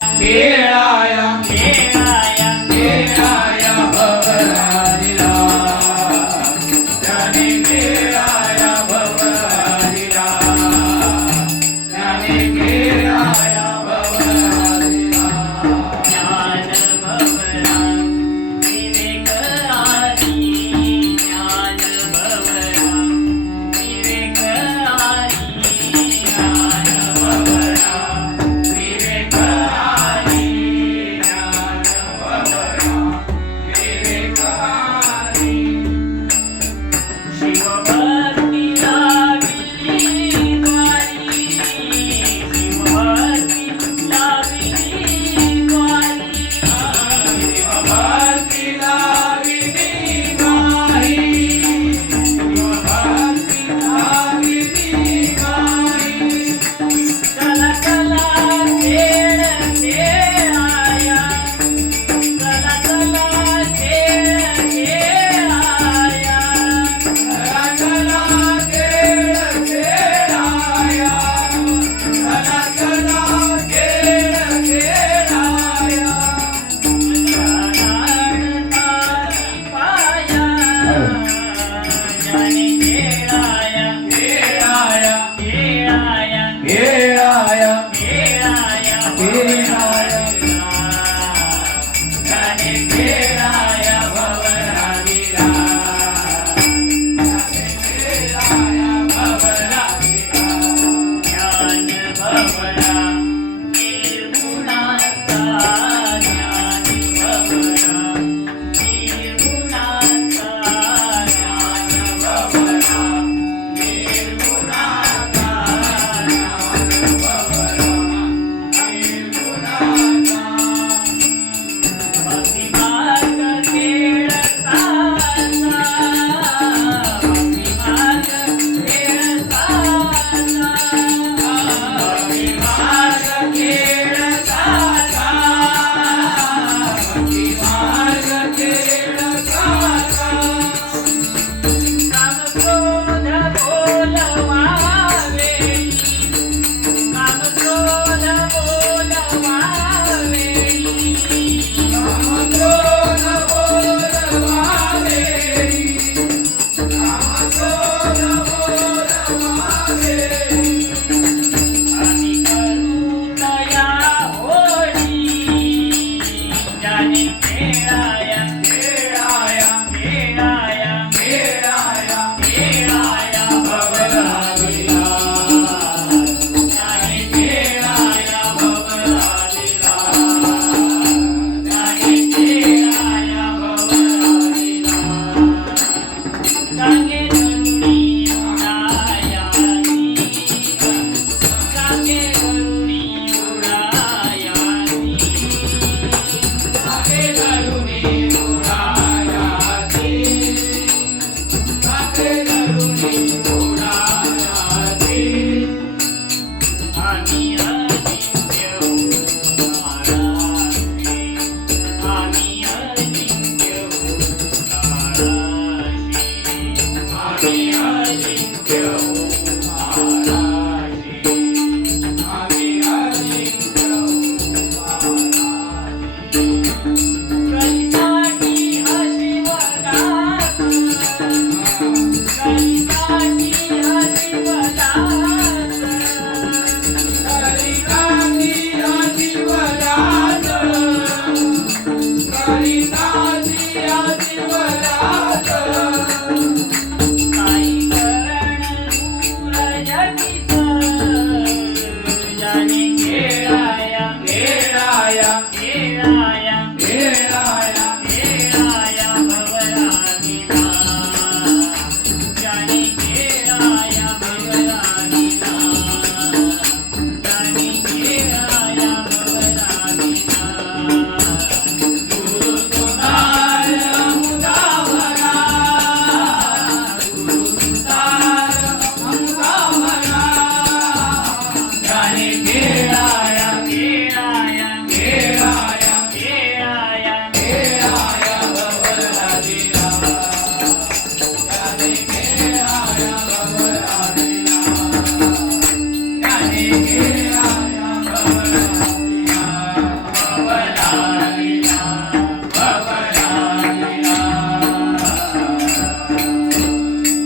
खेळाया खेळाया खेळाया भवरालीला त्याने खेळाया भवरालीला त्याने खेळाया भवरालीला ज्ञान भवरा विवेक आरी ज्ञान भवरा विवेक आरी ज्ञान भवरा विवेक आरी ज्ञान भवरा विवेक आरी शिवभक्ती लाविली द्वारी शिवभक्ती लाविली द्वारी शिवभक्ती लाविली गाई शिवभक्ती लाविली गाई चला चला खेळ खेळाया चला चला खेळ खेळाया चला खेळ खेळाया चला चला खेळ खेळाया खेळाया खेळाया खेळाया